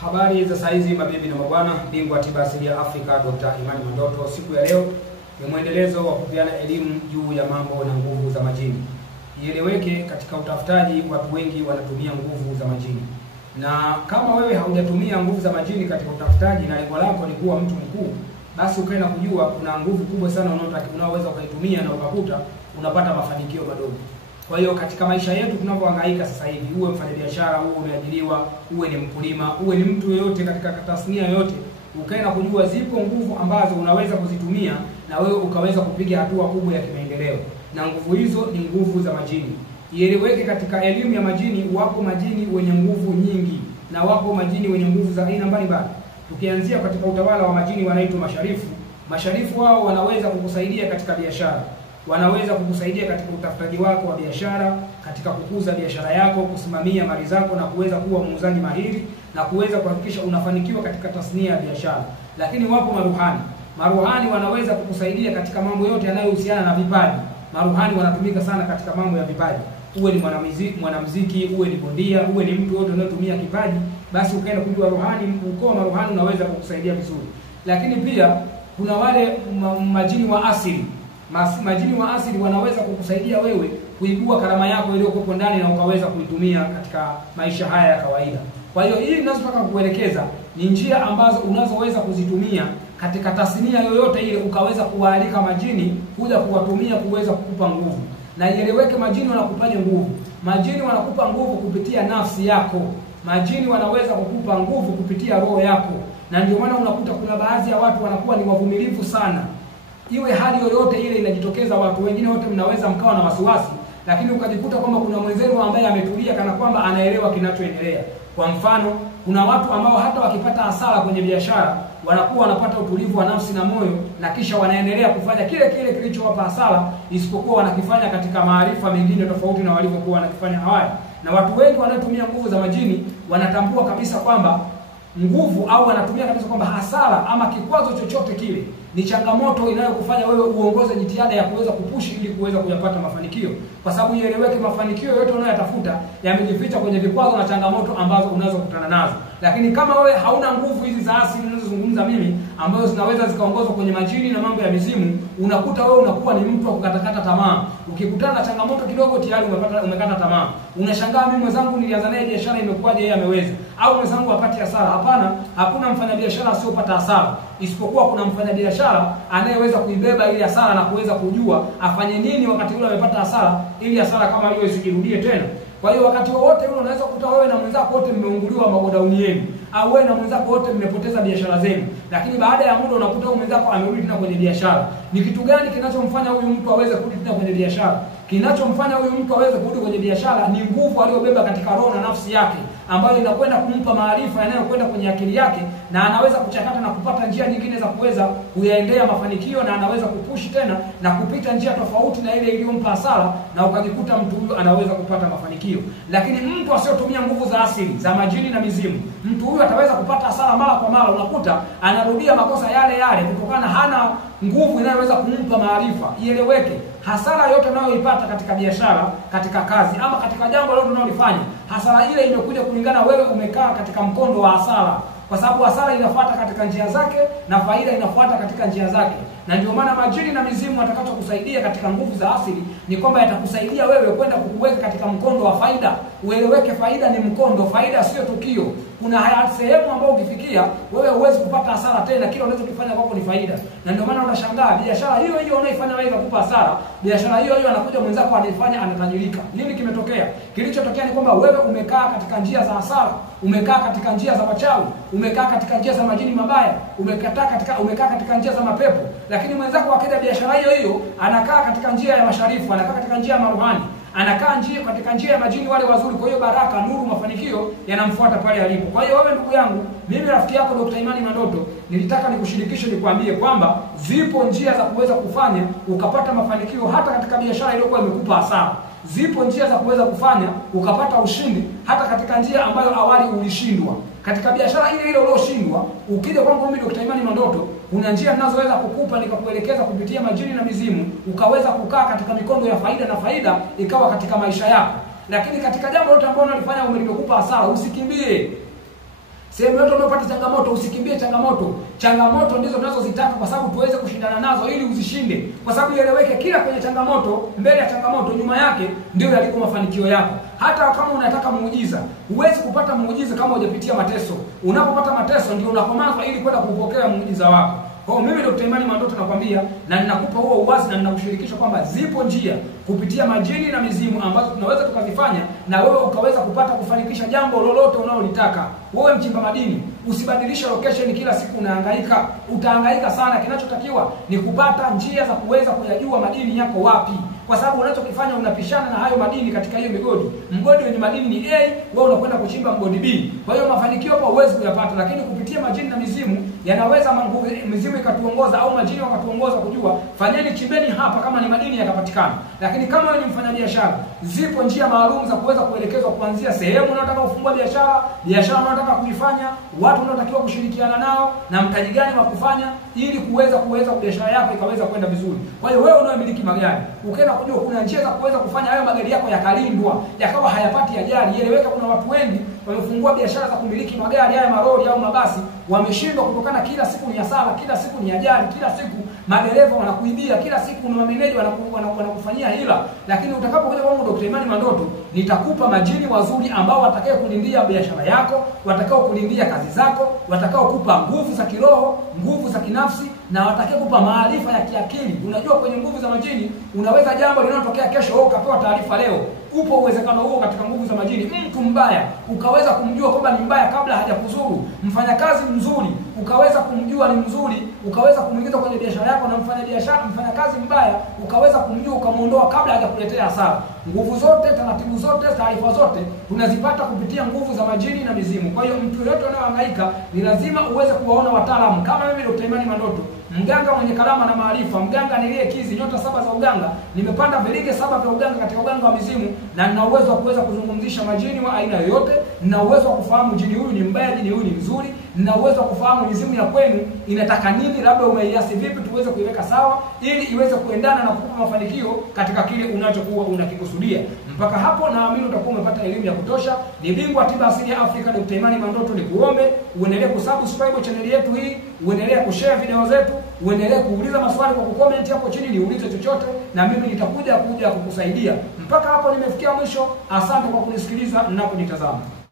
Habari za saizi mabibi na mabwana, bingwa tiba asili ya Afrika Dr. Imani Mandoto. Siku ya leo ni mwendelezo wa kupeana elimu juu ya mambo na nguvu za majini. Ieleweke, katika utafutaji watu wengi wanatumia nguvu za majini. Na kama wewe haujatumia nguvu za majini katika utafutaji na lengo lako ni kuwa mtu mkuu, basi ukae na kujua kuna nguvu kubwa sana unaweza ukaitumia na ukakuta unapata mafanikio madogo. Kwa hiyo katika maisha yetu tunapohangaika sasa hivi, uwe mfanyabiashara, uwe umeajiriwa, uwe ni mkulima, uwe ni mtu yoyote katika tasnia yoyote, ukae na kujua zipo nguvu ambazo unaweza kuzitumia na wewe ukaweza kupiga hatua kubwa ya kimaendeleo. Na nguvu hizo ni nguvu za majini. Ieleweke, katika elimu ya majini wapo majini wenye nguvu nyingi na wapo majini wenye nguvu za aina mbalimbali. Tukianzia katika utawala wa majini wanaitwa masharifu. Masharifu wao wanaweza kukusaidia katika biashara. Wanaweza kukusaidia katika utafutaji wako wa biashara, katika kukuza biashara yako, kusimamia mali zako na kuweza kuwa muuzaji mahiri na kuweza kuhakikisha unafanikiwa katika tasnia ya biashara. Lakini wapo maruhani. Maruhani wanaweza kukusaidia katika mambo yote yanayohusiana na vipaji. Maruhani wanatumika sana katika mambo ya vipaji. Uwe ni mwanamuziki, uwe ni bondia, uwe ni mtu yote anayetumia kipaji, basi ukaenda kujua ruhani, ukoo maruhani unaweza kukusaidia vizuri. Lakini pia kuna wale majini wa asili. Majini wa asili wanaweza kukusaidia wewe kuibua karama yako iliyokuwa ndani na ukaweza kuitumia katika maisha haya ya kawaida. Kwa hiyo hii ninachotaka kukuelekeza ni njia ambazo unazoweza kuzitumia katika tasnia yoyote ile, ukaweza kuwaalika majini kuja kuwatumia kuweza kukupa nguvu. Na ieleweke, majini wanakupaje nguvu? Majini wanakupa nguvu kupitia nafsi yako. Majini wanaweza kukupa nguvu kupitia roho yako. Na ndio maana unakuta kuna baadhi ya watu wanakuwa ni wavumilivu sana. Iwe hali yoyote ile inajitokeza, watu wengine wote mnaweza mkawa na wasiwasi, lakini ukajikuta kwamba kuna mwenzenu ambaye ametulia kana kwamba anaelewa kinachoendelea. Kwa mfano, kuna watu ambao hata wakipata hasara kwenye biashara, wanakuwa wanapata utulivu wa nafsi na moyo, na kisha wanaendelea kufanya kile kile kilichowapa hasara, isipokuwa wanakifanya katika maarifa mengine tofauti na walivyokuwa wanakifanya awali. Na watu wengi wanaotumia nguvu za majini wanatambua kabisa kwamba nguvu, au wanatumia kabisa kwamba hasara ama kikwazo chochote kile ni changamoto inayokufanya wewe uongoze jitihada ya kuweza kupushi ili kuweza kuyapata mafanikio. Kwa sababu ieleweke, mafanikio yote unayotafuta yamejificha kwenye vikwazo na changamoto ambazo unazokutana nazo. Lakini kama wewe hauna nguvu hizi za asili ninazozungumza mimi, ambazo zinaweza zikaongozwa kwenye majini na mambo ya mizimu, unakuta wewe unakuwa ni mtu wa kukatakata tamaa. Ukikutana na changamoto kidogo tayari umekata tamaa. Unashangaa, mimi mwenzangu nilianza naye biashara imekuwaje yeye ameweza? Au mwenzangu apate hasara? Hapana, hakuna mfanyabiashara asiyopata hasara, isipokuwa kuna mfanyabiashara anayeweza kuibeba ile hasara na kuweza kujua afanye nini wakati ule amepata hasara, ili hasara kama hiyo isijirudie tena. Kwa hiyo wakati wote ule unaweza kukuta wewe na mwenzako wote mmeunguliwa magodauni yenu, au wewe na mwenzako wote mmepoteza biashara zenu, lakini baada ya muda unakuta huyo mwenzako amerudi tena kwenye biashara. Ni kitu gani kinachomfanya huyu mtu aweze kurudi tena kwenye biashara? Kinachomfanya huyu mtu aweze kurudi kwenye biashara ni nguvu aliyobeba katika roho na nafsi yake, ambayo inakwenda kumpa maarifa yanayokwenda kwenye akili yake, na anaweza kuchakata na kupata njia nyingine za kuweza kuyaendea mafanikio, na anaweza kupushi tena na kupita njia tofauti na ile iliyompa hasara, na ukajikuta mtu huyo anaweza kupata mafanikio. Lakini mtu asiyotumia nguvu za asili za majini na mizimu, mtu huyo ataweza kupata hasara mara kwa mara. Unakuta anarudia makosa yale yale kutokana hana nguvu inayoweza kumpa maarifa. Ieleweke, hasara yote unayoipata katika biashara, katika kazi, ama katika jambo lolote unalofanya, hasara ile imekuja kulingana wewe umekaa katika mkondo wa hasara. Kwa sababu hasara inafuata katika njia zake na faida inafuata katika njia zake. Na ndio maana majini na mizimu watakachokusaidia katika nguvu za asili ni kwamba yatakusaidia wewe kwenda kukuweka katika mkondo wa faida. Ueleweke, faida ni mkondo, faida sio tukio. Kuna sehemu ambayo ukifikia wewe huwezi kupata hasara tena, kile unachokifanya kwako ni faida. Na ndio maana unashangaa biashara hiyo hiyo unaifanya wewe inakupa hasara, biashara hiyo hiyo anakuja mwenzako anaifanya anatajirika. Nini kimetokea? Kilichotokea ni kwamba wewe umekaa katika njia za hasara, umekaa katika njia za wachawi, umekaa katika njia za majini mabaya, umekaa katika njia za mapepo. Lakini mwenzako akija biashara hiyo hiyo anakaa katika njia ya masharifu, anakaa katika njia ya maruhani, anakaa katika njia ya majini wale wazuri. Kwa hiyo baraka, nuru, mafanikio yanamfuata pale alipo. Kwa hiyo wewe ndugu yangu, mimi rafiki yako Dr. Imani Mandoto, nilitaka nikushirikishe, nikwambie kwamba zipo njia za kuweza kufanya ukapata mafanikio hata katika biashara iliyokuwa imekupa hasara. Zipo njia za kuweza kufanya ukapata ushindi hata katika njia ambayo awali ulishindwa. Katika biashara ile ile ulioshindwa, ukija kwangu mimi Dr. Imani Mandoto, kuna njia ninazoweza kukupa nikakuelekeza kupitia majini na mizimu, ukaweza kukaa katika mikondo ya faida, na faida ikawa katika maisha yako. Lakini katika jambo lote ambalo unalifanya umekupa hasara, usikimbie. Sehemu yote unapopata changamoto usikimbie changamoto. Changamoto ndizo tunazozitaka kwa sababu tuweze kushindana nazo ili uzishinde. Kwa sababu ieleweke kila kwenye changamoto, mbele ya changamoto nyuma yake ndio yaliko mafanikio yako. Hata kama unataka muujiza, huwezi kupata muujiza kama hujapitia mateso. Unapopata mateso ndio unakomazwa ili kwenda kupokea muujiza wako. Kwa mimi Dr. Imani Mandoto nakwambia na ninakupa huo uwazi na ninakushirikisha kwamba zipo njia kupitia majini na mizimu ambazo tunaweza tukazifanya na wewe ukaweza kupata kufanikisha jambo lolote unalolitaka. Wewe mchimba madini, usibadilishe location kila siku unahangaika. Utahangaika sana. Kinachotakiwa ni kupata njia za kuweza kuyajua madini yako wapi. Kwa sababu unachokifanya unapishana na hayo madini katika hiyo migodi. Mgodi wenye madini ni A, wewe unakwenda kuchimba mgodi B. Kwa hiyo mafanikio hapo huwezi kuyapata, lakini kupitia majini na mizimu yanaweza mizimu ikatuongoza au majini wakatuongoza kujua fanyeni chimbeni hapa kama ni madini yatapatikana. Lakini kama wewe ni mfanyabiashara, zipo njia maalum za kuweza kuelekezwa kuanzia sehemu unayotaka kufungua biashara, biashara unayotaka kuifanya, watu unaotakiwa kushirikiana nao na mtaji gani wa kufanya ili kuweza biashara yako ikaweza kwenda vizuri. Kwa hiyo wewe unayemiliki magari, ukienda kujua kuna njia za kuweza kufanya hayo magari yako yakalindwa, yakawa hayapati ajali. Ieleweka kuna watu wengi wamefungua biashara za kumiliki magari haya maroli au mabasi, wameshindwa kutokana kila siku ni hasara, kila siku ni ajali, kila siku madereva wanakuibia, kila siku na mameneja wanakufanyia hila. Lakini utakapokuja kwangu Dr. Imani Mandoto, nitakupa majini wazuri ambao watakao kulindia biashara yako, watakao kulindia kazi zako, watakao kupa nguvu za kiroho, nguvu za kinafsi na watakao kupa maarifa ya kiakili. Unajua kwenye nguvu za majini unaweza jambo linalotokea kesho wewe ukapewa taarifa leo. Upo uwezekano huo katika nguvu za majini. Mtu mbaya ukaweza kumjua kwamba ni mbaya kabla hajakuzuru. Mfanyakazi mzuri ukaweza kumjua ni mzuri, ukaweza kumuingiza kwenye biashara yako, na mfanyakazi mbaya ukaweza kumjua ukamuondoa kabla hajakuletea hasara. Nguvu zote, taratibu zote, taarifa zote tunazipata kupitia nguvu za majini na mizimu. Kwa hiyo mtu yote anayehangaika ni lazima uweze kuwaona wataalamu kama mimi Dr. Imani Mandoto, mganga mwenye kalama na maarifa, mganga niliyekizi nyota 7 za uganga, nimepanda vilige 7 vya uganga katika uganga wa mizimu, na nina uwezo wa kuweza kuzungumzisha majini wa aina yoyote. Nina uwezo wa kufahamu jini huyu ni mbaya, jini huyu ni mzuri. Nina uwezo wa kufahamu mizimu ya kwenu inataka nini, labda umeiasi vipi, tuweze kuiweka sawa ili iweze kuendana na kukupa mafanikio katika kile unachokuwa unakikusudia. Mpaka hapo naamini utakuwa umepata elimu ya kutosha. Ni bingwa tiba asili ya Afrika Dr. Imani Mandoto. Nikuombe uendelee kusubscribe channel yetu hii, uendelee kushare video zetu, uendelee kuuliza maswali kwa kucomment hapo chini, niulize chochote na mimi nitakuja kukusaidia. Mpaka hapo nimefikia mwisho. Asante kwa kunisikiliza na kunitazama.